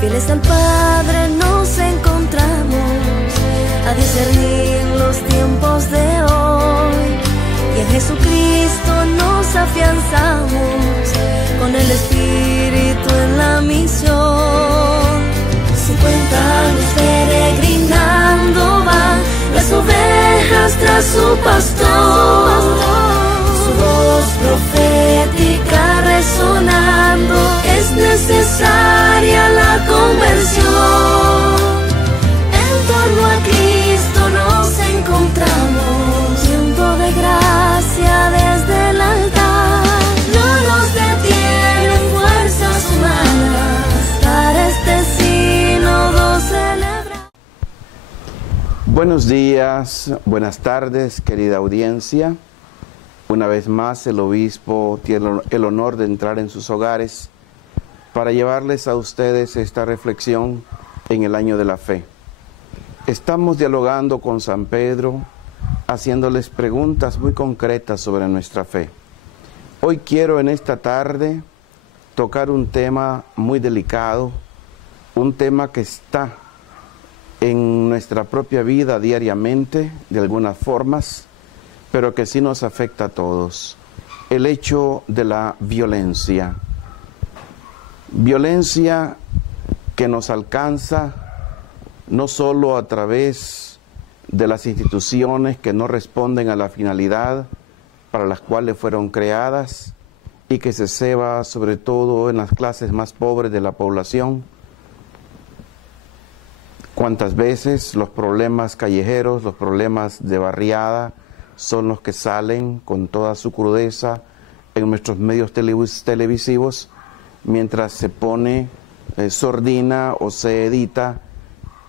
Fieles al Padre nos encontramos a discernir los tiempos de hoy, y en Jesucristo nos afianzamos con el Espíritu en la misión. 50 años peregrinando van las ovejas tras su pastor, su voz profética resonando, es necesaria la conversión. En torno a Cristo nos encontramos, tiempo de gracia desde el altar. No nos detienen fuerzas humanas para este sínodo celebrar. Buenos días, buenas tardes, querida audiencia. Una vez más, el obispo tiene el honor de entrar en sus hogares para llevarles a ustedes esta reflexión en el año de la fe. Estamos dialogando con San Pedro, haciéndoles preguntas muy concretas sobre nuestra fe. Hoy quiero en esta tarde tocar un tema muy delicado, un tema que está en nuestra propia vida diariamente, de algunas formas, pero que sí nos afecta a todos. El hecho de la violencia. Violencia que nos alcanza no solo a través de las instituciones que no responden a la finalidad para las cuales fueron creadas y que se ceba sobre todo en las clases más pobres de la población. ¿Cuántas veces los problemas callejeros, los problemas de barriada son los que salen con toda su crudeza en nuestros medios televisivos, mientras se pone sordina o se edita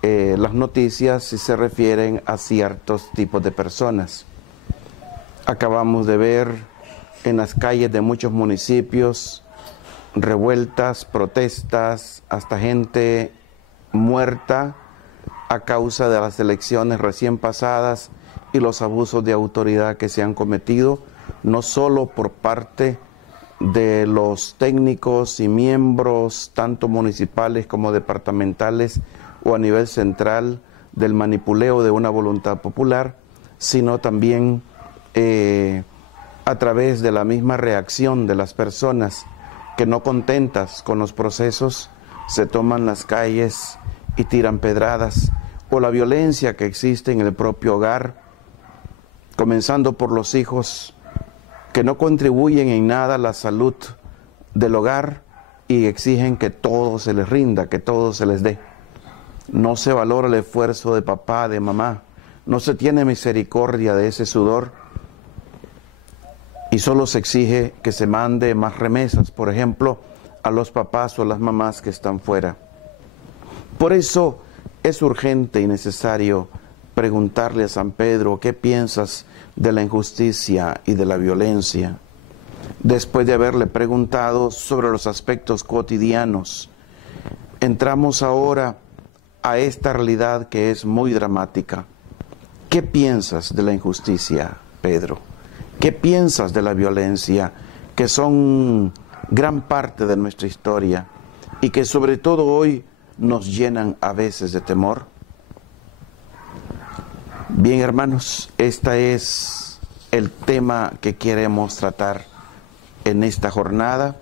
las noticias si se refieren a ciertos tipos de personas? Acabamos de ver en las calles de muchos municipios revueltas, protestas, hasta gente muerta a causa de las elecciones recién pasadas y los abusos de autoridad que se han cometido, no solo por parte de los técnicos y miembros, tanto municipales como departamentales o a nivel central, del manipuleo de una voluntad popular, sino también a través de la misma reacción de las personas que, no contentas con los procesos, se toman las calles y tiran pedradas, o la violencia que existe en el propio hogar, comenzando por los hijos que no contribuyen en nada a la salud del hogar y exigen que todo se les rinda, que todo se les dé. No se valora el esfuerzo de papá, de mamá, no se tiene misericordia de ese sudor y solo se exige que se mande más remesas, por ejemplo, a los papás o a las mamás que están fuera. Por eso es urgente y necesario preguntarle a San Pedro: ¿qué piensas de la injusticia y de la violencia? Después de haberle preguntado sobre los aspectos cotidianos, entramos ahora a esta realidad que es muy dramática. ¿Qué piensas de la injusticia, Pedro? ¿Qué piensas de la violencia, que son gran parte de nuestra historia y que sobre todo hoy nos llenan a veces de temor? Bien, hermanos, este es el tema que queremos tratar en esta jornada,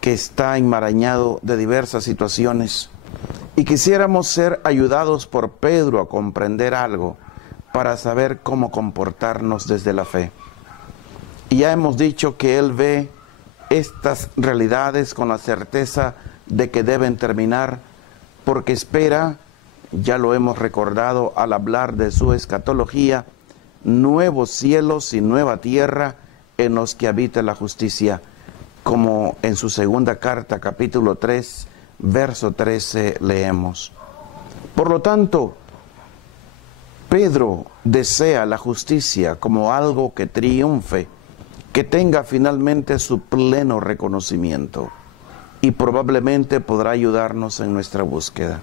que está enmarañado de diversas situaciones, y quisiéramos ser ayudados por Pedro a comprender algo para saber cómo comportarnos desde la fe. Y ya hemos dicho que él ve estas realidades con la certeza de que deben terminar, porque espera, ya lo hemos recordado al hablar de su escatología, nuevos cielos y nueva tierra en los que habita la justicia, como en su segunda carta, capítulo 3, verso 13, leemos. Por lo tanto, Pedro desea la justicia como algo que triunfe, que tenga finalmente su pleno reconocimiento y probablemente podrá ayudarnos en nuestra búsqueda.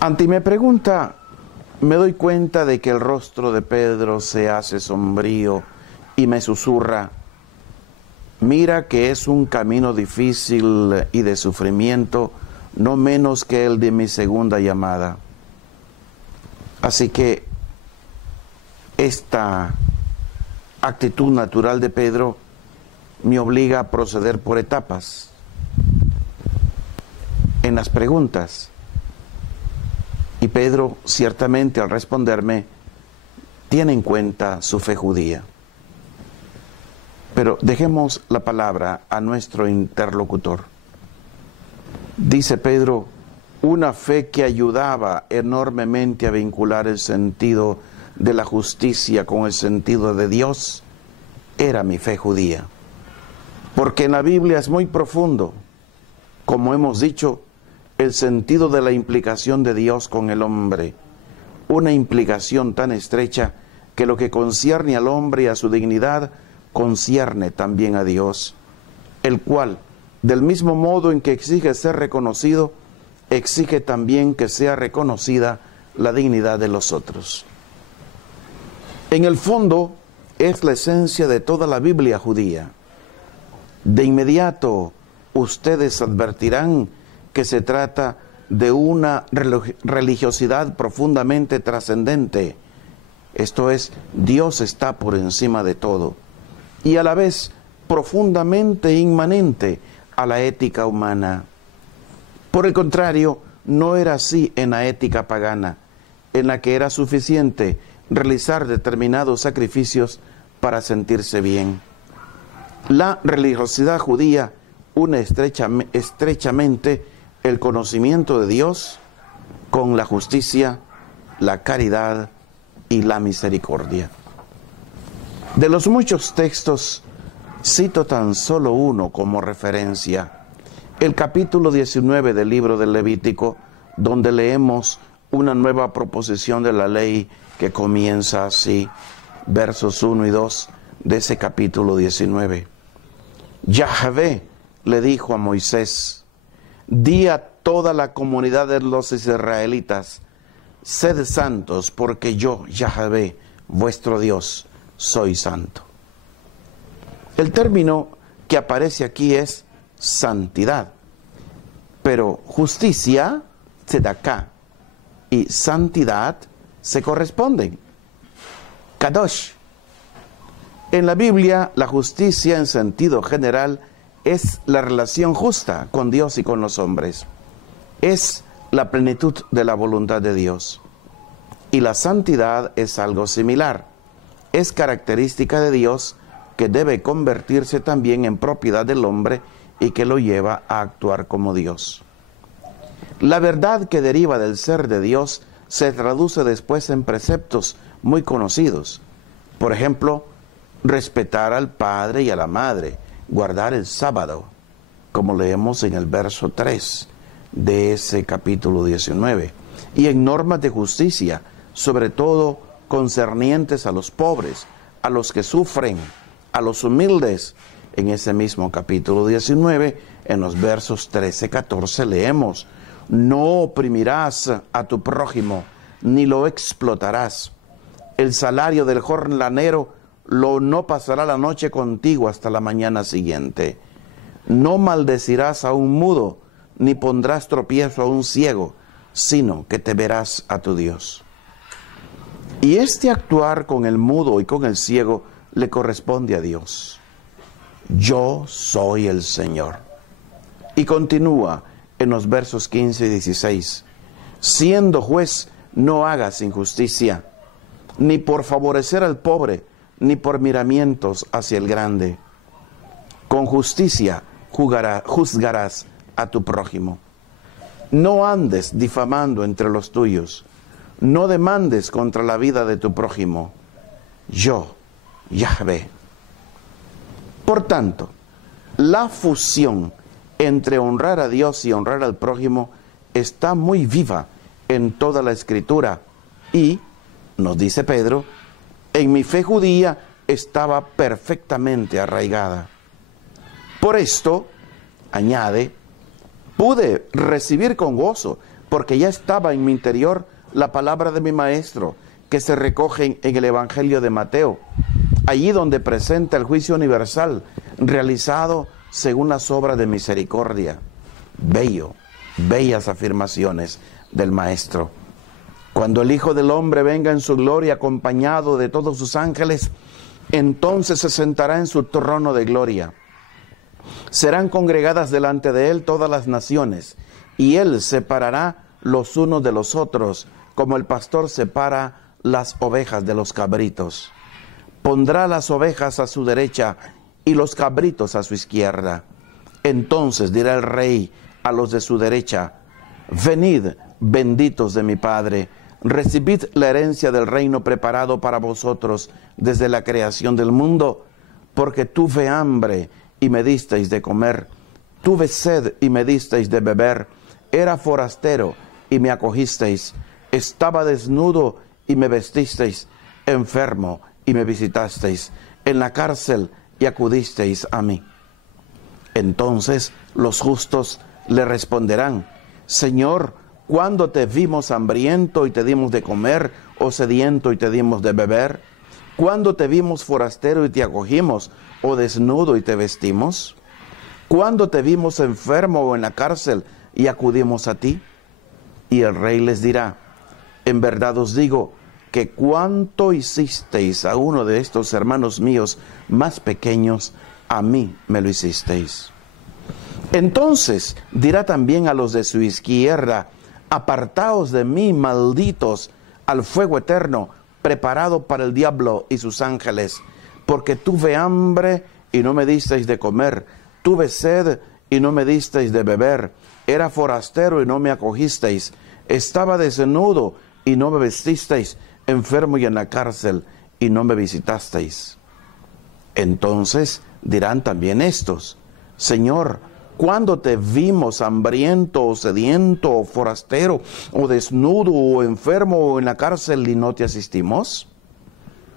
Ante mi pregunta, me doy cuenta de que el rostro de Pedro se hace sombrío y me susurra: mira que es un camino difícil y de sufrimiento, no menos que el de mi segunda llamada. Así que esta actitud natural de Pedro me obliga a proceder por etapas en las preguntas. Y Pedro, ciertamente, al responderme, tiene en cuenta su fe judía. Pero dejemos la palabra a nuestro interlocutor. Dice Pedro, una fe que ayudaba enormemente a vincular el sentido de la justicia con el sentido de Dios, era mi fe judía. Porque en la Biblia es muy profundo, como hemos dicho, el sentido de la implicación de Dios con el hombre. Una implicación tan estrecha que lo que concierne al hombre y a su dignidad, concierne también a Dios, el cual, del mismo modo en que exige ser reconocido, exige también que sea reconocida la dignidad de los otros. En el fondo, es la esencia de toda la Biblia judía. De inmediato, ustedes advertirán que se trata de una religiosidad profundamente trascendente. Esto es, Dios está por encima de todo y a la vez profundamente inmanente a la ética humana. Por el contrario, no era así en la ética pagana, en la que era suficiente realizar determinados sacrificios para sentirse bien. La religiosidad judía une estrechamente el conocimiento de Dios con la justicia, la caridad y la misericordia. De los muchos textos, cito tan solo uno como referencia, el capítulo 19 del libro del Levítico, donde leemos una nueva proposición de la ley que comienza así, versos 1 y 2 de ese capítulo 19. Yahvé le dijo a Moisés: di a toda la comunidad de los israelitas, sed santos, porque yo, Yahvé, vuestro Dios, soy santo. El término que aparece aquí es santidad, pero justicia, tzedaká, y santidad se corresponden. Kadosh. En la Biblia, la justicia en sentido general es la relación justa con Dios y con los hombres. Es la plenitud de la voluntad de Dios. Y la santidad es algo similar. Es característica de Dios que debe convertirse también en propiedad del hombre y que lo lleva a actuar como Dios. La verdad que deriva del ser de Dios se traduce después en preceptos muy conocidos. Por ejemplo, respetar al padre y a la madre, guardar el sábado, como leemos en el verso 3 de ese capítulo 19, y en normas de justicia, sobre todo concernientes a los pobres, a los que sufren, a los humildes. En ese mismo capítulo 19, en los versos 13-14 leemos: no oprimirás a tu prójimo, ni lo explotarás. El salario del jornalero no pasará la noche contigo hasta la mañana siguiente. No maldecirás a un mudo, ni pondrás tropiezo a un ciego, sino que temerás a tu Dios. Y este actuar con el mudo y con el ciego le corresponde a Dios. Yo soy el Señor. Y continúa en los versos 15 y 16. Siendo juez, no hagas injusticia, ni por favorecer al pobre, ni por miramientos hacia el grande. Con justicia juzgarás a tu prójimo. No andes difamando entre los tuyos. No demandes contra la vida de tu prójimo. Yo, Yahvé. Por tanto, la fusión entre honrar a Dios y honrar al prójimo está muy viva en toda la Escritura. Y, nos dice Pedro, en mi fe judía estaba perfectamente arraigada. Por esto, añade, pude recibir con gozo, porque ya estaba en mi interior la palabra de mi maestro, que se recoge en el Evangelio de Mateo, allí donde presenta el juicio universal, realizado según las obras de misericordia. Bellas afirmaciones del maestro. Cuando el Hijo del Hombre venga en su gloria acompañado de todos sus ángeles, entonces se sentará en su trono de gloria. Serán congregadas delante de él todas las naciones, y él separará los unos de los otros, como el pastor separa las ovejas de los cabritos. Pondrá las ovejas a su derecha y los cabritos a su izquierda. Entonces dirá el Rey a los de su derecha: venid, benditos de mi Padre, recibid la herencia del reino preparado para vosotros desde la creación del mundo, porque tuve hambre y me disteis de comer, tuve sed y me disteis de beber, era forastero y me acogisteis, estaba desnudo y me vestisteis, enfermo y me visitasteis, en la cárcel y acudisteis a mí. Entonces los justos le responderán: Señor, ¿cuándo te vimos hambriento y te dimos de comer, o sediento y te dimos de beber? ¿Cuándo te vimos forastero y te acogimos, o desnudo y te vestimos? ¿Cuándo te vimos enfermo o en la cárcel y acudimos a ti? Y el Rey les dirá: en verdad os digo que cuanto hicisteis a uno de estos hermanos míos más pequeños, a mí me lo hicisteis. Entonces dirá también a los de su izquierda: apartaos de mí, malditos, al fuego eterno, preparado para el diablo y sus ángeles, porque tuve hambre y no me disteis de comer, tuve sed y no me disteis de beber, era forastero y no me acogisteis, estaba desnudo y no me vestisteis, enfermo y en la cárcel y no me visitasteis. Entonces dirán también estos: Señor, ¿cuándo te vimos hambriento o sediento o forastero o desnudo o enfermo o en la cárcel y no te asistimos?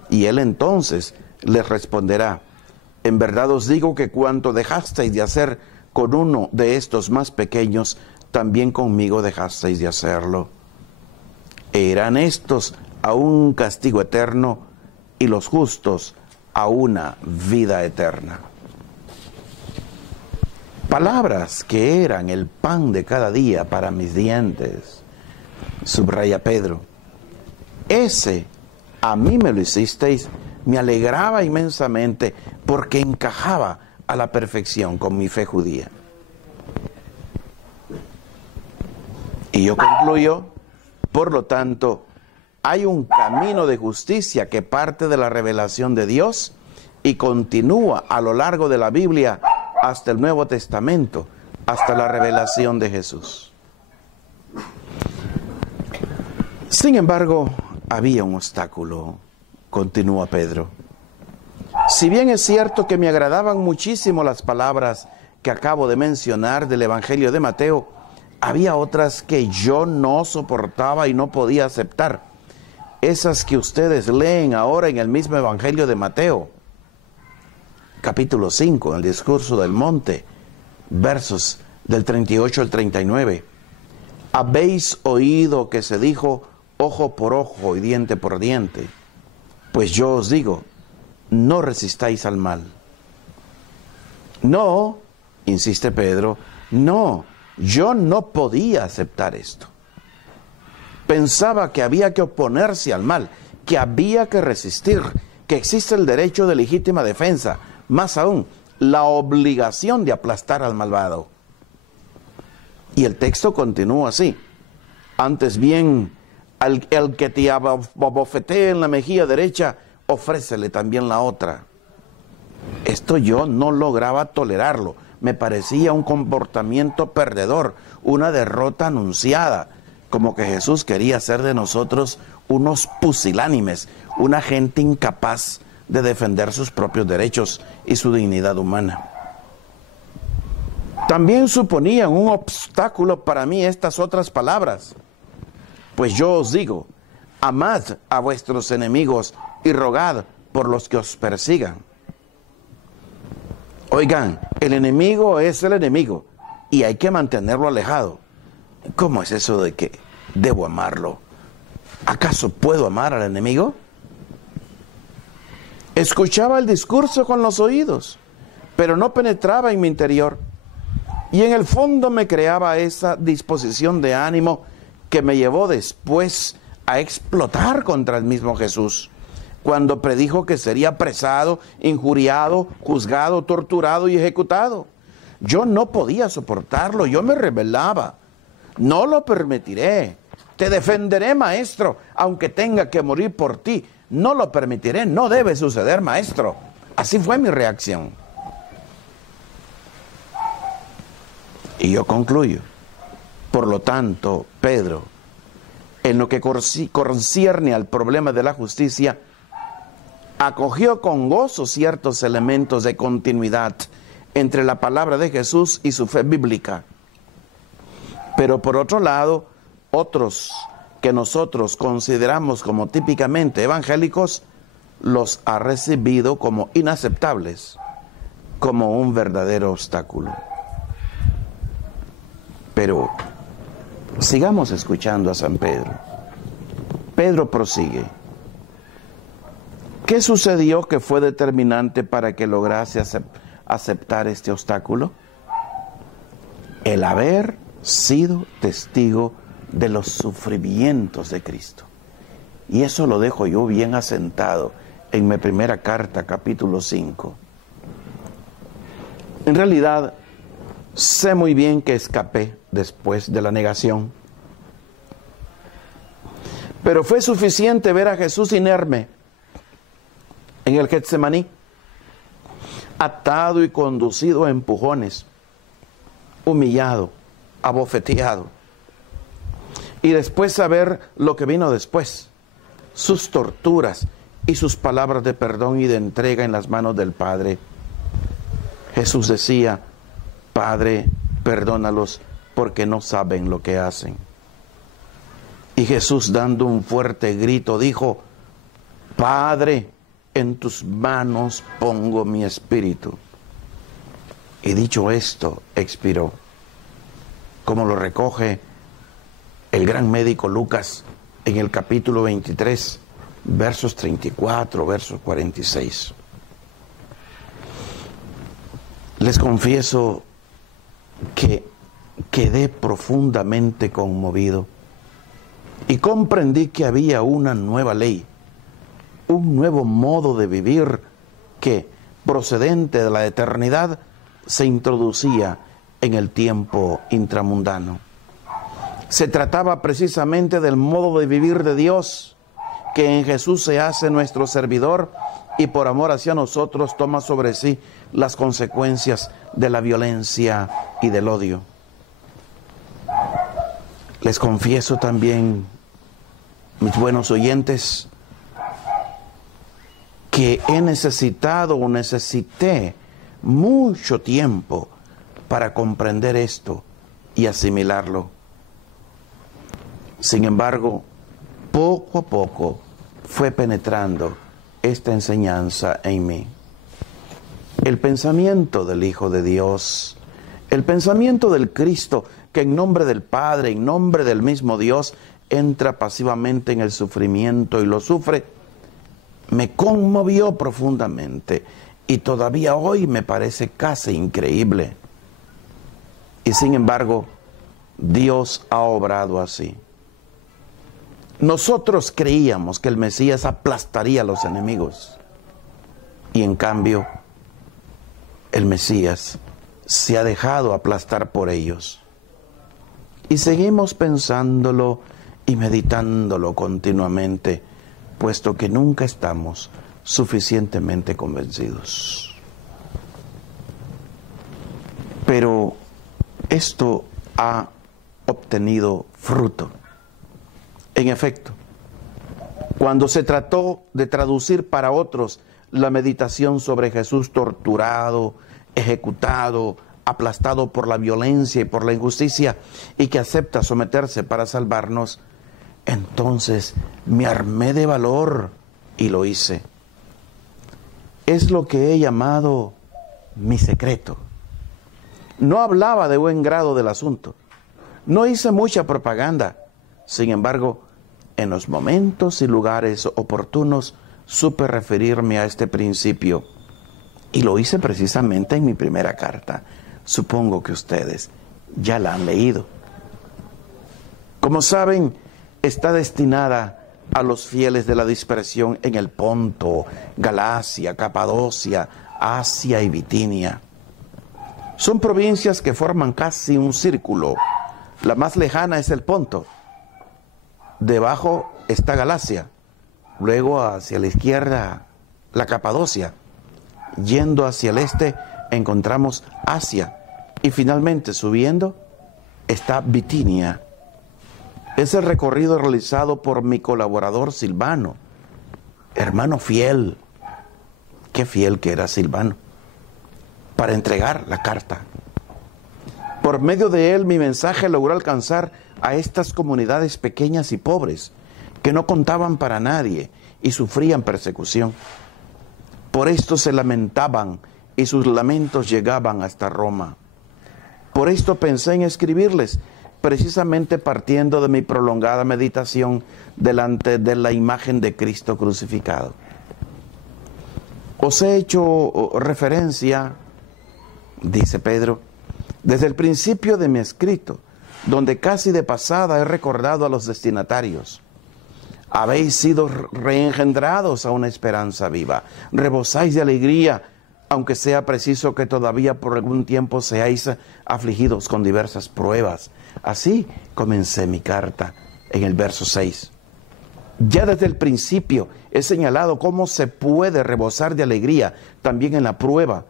Y él entonces les responderá: en verdad os digo que cuanto dejasteis de hacer con uno de estos más pequeños, también conmigo dejasteis de hacerlo. Eran estos a un castigo eterno y los justos a una vida eterna. Palabras que eran el pan de cada día para mis dientes, subraya Pedro. Ese a mí me lo hicisteis, me alegraba inmensamente porque encajaba a la perfección con mi fe judía. Y yo concluyo: por lo tanto, hay un camino de justicia que parte de la revelación de Dios y continúa a lo largo de la Biblia hasta el Nuevo Testamento, hasta la revelación de Jesús. Sin embargo, había un obstáculo, continúa Pedro. Si bien es cierto que me agradaban muchísimo las palabras que acabo de mencionar del Evangelio de Mateo, había otras que yo no soportaba y no podía aceptar. Esas que ustedes leen ahora en el mismo Evangelio de Mateo, capítulo 5, en el discurso del monte, versos del 38 al 39. Habéis oído que se dijo ojo por ojo y diente por diente. Pues yo os digo, no resistáis al mal. No, insiste Pedro, no, yo no podía aceptar esto. Pensaba que había que oponerse al mal, que había que resistir, que existe el derecho de legítima defensa, más aún, la obligación de aplastar al malvado. Y el texto continúa así: antes bien, al que te abofetee en la mejilla derecha, ofrécele también la otra. Esto yo no lograba tolerarlo. Me parecía un comportamiento perdedor, una derrota anunciada, como que Jesús quería hacer de nosotros unos pusilánimes, una gente incapaz de defender sus propios derechos y su dignidad humana. También suponían un obstáculo para mí estas otras palabras. Pues yo os digo, amad a vuestros enemigos y rogad por los que os persigan. Oigan, el enemigo es el enemigo y hay que mantenerlo alejado. ¿Cómo es eso de que debo amarlo? ¿Acaso puedo amar al enemigo? Escuchaba el discurso con los oídos, pero no penetraba en mi interior. Y en el fondo me creaba esa disposición de ánimo que me llevó después a explotar contra el mismo Jesús, cuando predijo que sería apresado, injuriado, juzgado, torturado y ejecutado. Yo no podía soportarlo, yo me rebelaba. No lo permitiré. Te defenderé, maestro, aunque tenga que morir por ti. No lo permitiré, no debe suceder, maestro. Así fue mi reacción. Y yo concluyo. Por lo tanto, Pedro, en lo que concierne al problema de la justicia, acogió con gozo ciertos elementos de continuidad entre la palabra de Jesús y su fe bíblica. Pero por otro lado, otros que nosotros consideramos como típicamente evangélicos, los ha recibido como inaceptables, como un verdadero obstáculo. Pero sigamos escuchando a San Pedro. Pedro prosigue. ¿Qué sucedió que fue determinante para que lograse aceptar este obstáculo? El haber sido testigo de los sufrimientos de Cristo. Y eso lo dejo yo bien asentado en mi primera carta, capítulo 5. En realidad, sé muy bien que escapé después de la negación. Pero fue suficiente ver a Jesús inerme en el Getsemaní, atado y conducido a empujones, humillado, abofeteado. Y después saber lo que vino después, sus torturas y sus palabras de perdón y de entrega en las manos del Padre. Jesús decía: Padre, perdónalos porque no saben lo que hacen. Y Jesús, dando un fuerte grito, dijo: Padre, en tus manos pongo mi espíritu. Y dicho esto, expiró, como lo recoge el gran médico Lucas en el capítulo 23, versos 34, versos 46. Les confieso que quedé profundamente conmovido y comprendí que había una nueva ley, un nuevo modo de vivir que, procedente de la eternidad, se introducía en el tiempo intramundano. Se trataba precisamente del modo de vivir de Dios, que en Jesús se hace nuestro servidor y por amor hacia nosotros toma sobre sí las consecuencias de la violencia y del odio. Les confieso también, mis buenos oyentes, que he necesitado o necesité mucho tiempo para comprender esto y asimilarlo. Sin embargo, poco a poco fue penetrando esta enseñanza en mí. El pensamiento del Hijo de Dios, el pensamiento del Cristo, que en nombre del Padre, en nombre del mismo Dios, entra pasivamente en el sufrimiento y lo sufre, me conmovió profundamente y todavía hoy me parece casi increíble. Y sin embargo, Dios ha obrado así. Nosotros creíamos que el Mesías aplastaría a los enemigos y en cambio el Mesías se ha dejado aplastar por ellos. Y seguimos pensándolo y meditándolo continuamente, puesto que nunca estamos suficientemente convencidos. Pero esto ha obtenido fruto. En efecto, cuando se trató de traducir para otros la meditación sobre Jesús torturado, ejecutado, aplastado por la violencia y por la injusticia, y que acepta someterse para salvarnos, entonces me armé de valor y lo hice. es lo que he llamado mi secreto. No hablaba de buen grado del asunto. No hice mucha propaganda. Sin embargo, en los momentos y lugares oportunos supe referirme a este principio. Y lo hice precisamente en mi primera carta. Supongo que ustedes ya la han leído. Como saben, está destinada a los fieles de la dispersión en el Ponto, Galacia, Capadocia, Asia y Bitinia. Son provincias que forman casi un círculo. La más lejana es el Ponto. Debajo está Galacia. Luego hacia la izquierda la Capadocia. Yendo hacia el este encontramos Asia. Y finalmente subiendo está Bitinia. Es el recorrido realizado por mi colaborador Silvano, hermano fiel. Qué fiel que era Silvano, para entregar la carta. Por medio de él mi mensaje logró alcanzar a estas comunidades pequeñas y pobres, que no contaban para nadie y sufrían persecución. Por esto se lamentaban y sus lamentos llegaban hasta Roma. Por esto pensé en escribirles, precisamente partiendo de mi prolongada meditación delante de la imagen de Cristo crucificado. Os he hecho referencia, dice Pedro, desde el principio de mi escrito, donde casi de pasada he recordado a los destinatarios. Habéis sido reengendrados a una esperanza viva, rebosáis de alegría, aunque sea preciso que todavía por algún tiempo seáis afligidos con diversas pruebas. Así comencé mi carta en el verso 6. Ya desde el principio he señalado cómo se puede rebosar de alegría también en la prueba,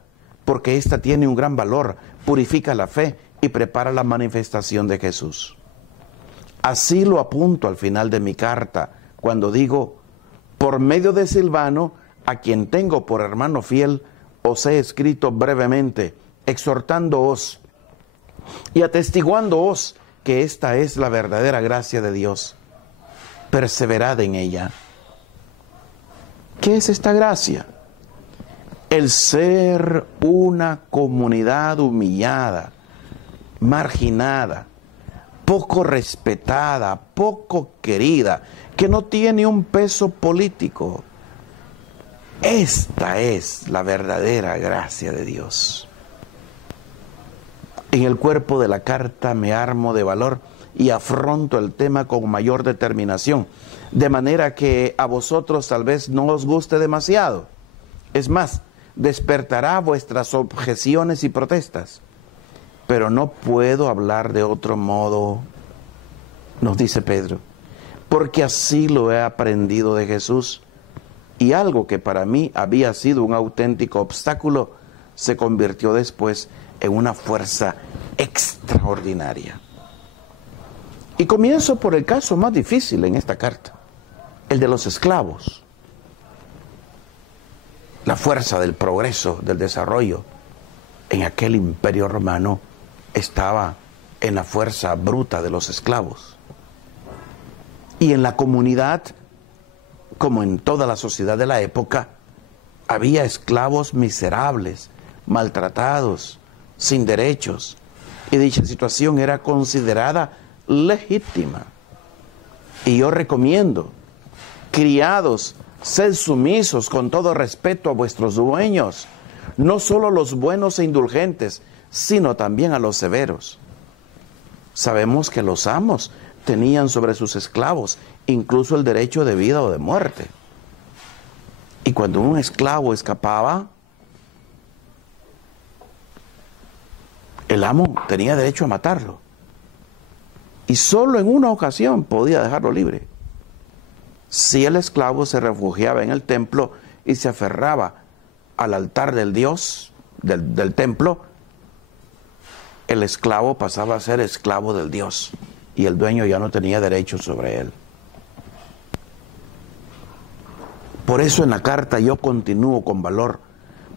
porque ésta tiene un gran valor, purifica la fe y prepara la manifestación de Jesús. Así lo apunto al final de mi carta, cuando digo, por medio de Silvano, a quien tengo por hermano fiel, os he escrito brevemente, exhortándoos y atestiguándoos que esta es la verdadera gracia de Dios. Perseverad en ella. ¿Qué es esta gracia? El ser una comunidad humillada, marginada, poco respetada, poco querida, que no tiene un peso político. Esta es la verdadera gracia de Dios. En el cuerpo de la carta me armo de valor y afronto el tema con mayor determinación, de manera que a vosotros tal vez no os guste demasiado. Es más, despertará vuestras objeciones y protestas. Pero no puedo hablar de otro modo, nos dice Pedro, porque así lo he aprendido de Jesús, y algo que para mí había sido un auténtico obstáculo se convirtió después en una fuerza extraordinaria. Y comienzo por el caso más difícil en esta carta, el de los esclavos. La fuerza del progreso, del desarrollo en aquel imperio romano estaba en la fuerza bruta de los esclavos. Y en la comunidad, como en toda la sociedad de la época, había esclavos miserables, maltratados, sin derechos, y dicha situación era considerada legítima. Y yo recomiendo, criados, sed sumisos con todo respeto a vuestros dueños, no solo los buenos e indulgentes, sino también a los severos. Sabemos que los amos tenían sobre sus esclavos incluso el derecho de vida o de muerte. Y cuando un esclavo escapaba, el amo tenía derecho a matarlo. Y solo en una ocasión podía dejarlo libre. Si el esclavo se refugiaba en el templo y se aferraba al altar del dios, del templo, el esclavo pasaba a ser esclavo del dios y el dueño ya no tenía derecho sobre él. Por eso en la carta yo continúo con valor,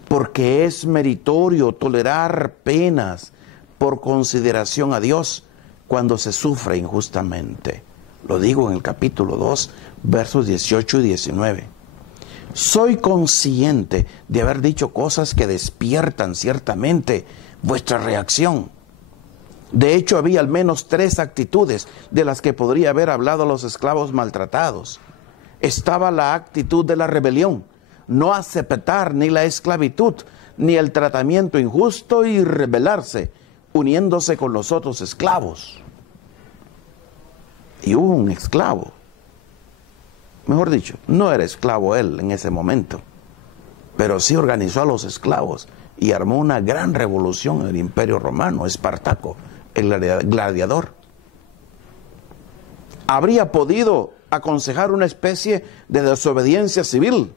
porque es meritorio tolerar penas por consideración a Dios cuando se sufre injustamente. Lo digo en el capítulo 2, versos 18 y 19. Soy consciente de haber dicho cosas que despiertan ciertamente vuestra reacción. De hecho, había al menos 3 actitudes de las que podría haber hablado a los esclavos maltratados. Estaba la actitud de la rebelión, no aceptar ni la esclavitud, ni el tratamiento injusto y rebelarse, uniéndose con los otros esclavos. Y hubo un esclavo. Mejor dicho, no era esclavo él en ese momento, pero sí organizó a los esclavos y armó una gran revolución en el Imperio Romano, Espartaco, el gladiador. Habría podido aconsejar una especie de desobediencia civil,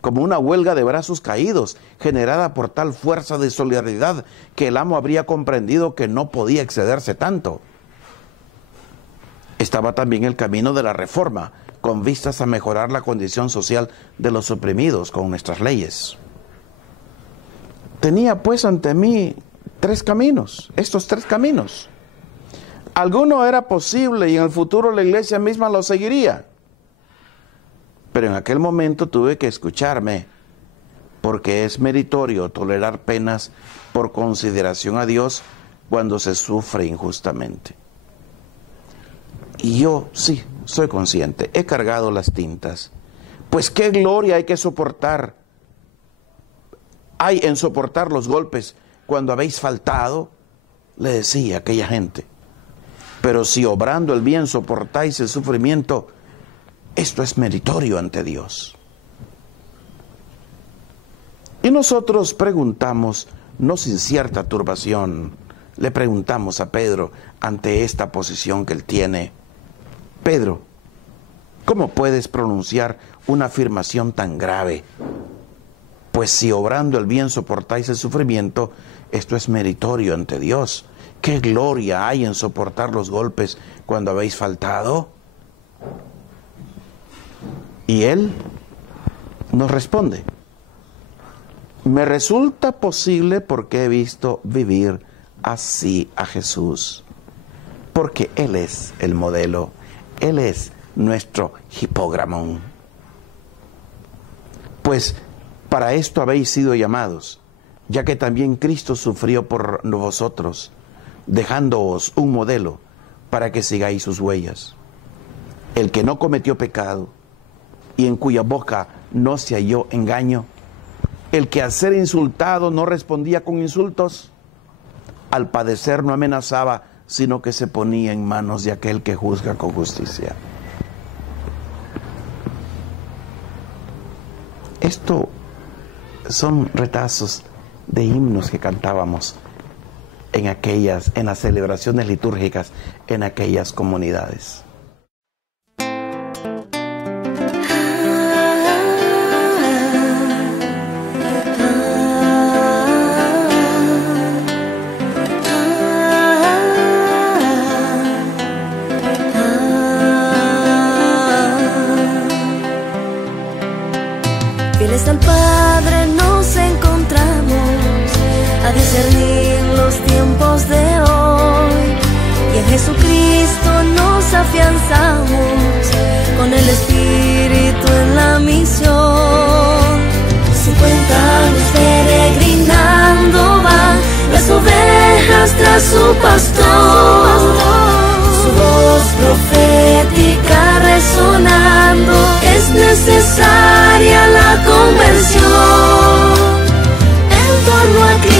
como una huelga de brazos caídos, generada por tal fuerza de solidaridad que el amo habría comprendido que no podía excederse tanto. Estaba también el camino de la reforma, con vistas a mejorar la condición social de los oprimidos con nuestras leyes. Tenía pues ante mí 3 caminos, estos 3 caminos. Alguno era posible y en el futuro la iglesia misma lo seguiría. Pero en aquel momento tuve que escucharme, porque es meritorio tolerar penas por consideración a Dios cuando se sufre injustamente. Y yo sí, soy consciente, he cargado las tintas. Pues qué gloria hay que soportar. Hay en soportar los golpes cuando habéis faltado, le decía a aquella gente. Pero si obrando el bien soportáis el sufrimiento, esto es meritorio ante Dios. Y nosotros preguntamos, no sin cierta turbación, le preguntamos a Pedro ante esta posición que él tiene: Pedro, ¿cómo puedes pronunciar una afirmación tan grave? Pues si obrando el bien soportáis el sufrimiento, esto es meritorio ante Dios. ¿Qué gloria hay en soportar los golpes cuando habéis faltado? Y él nos responde: me resulta posible porque he visto vivir así a Jesús, porque Él es el modelo, Él es nuestro hipógramon. Pues para esto habéis sido llamados, ya que también Cristo sufrió por vosotros, dejándoos un modelo para que sigáis sus huellas. El que no cometió pecado y en cuya boca no se halló engaño, el que al ser insultado no respondía con insultos, al padecer no amenazaba, sino que se ponía en manos de aquel que juzga con justicia. Esto son retazos de himnos que cantábamos en las celebraciones litúrgicas en aquellas comunidades. Fieles al Padre nos encontramos a discernir los tiempos de hoy, y en Jesucristo nos afianzamos con el Espíritu en la misión. 50 años peregrinando van las ovejas tras su pastor, su voz profética resonando, es necesaria la conversión en torno a Cristo.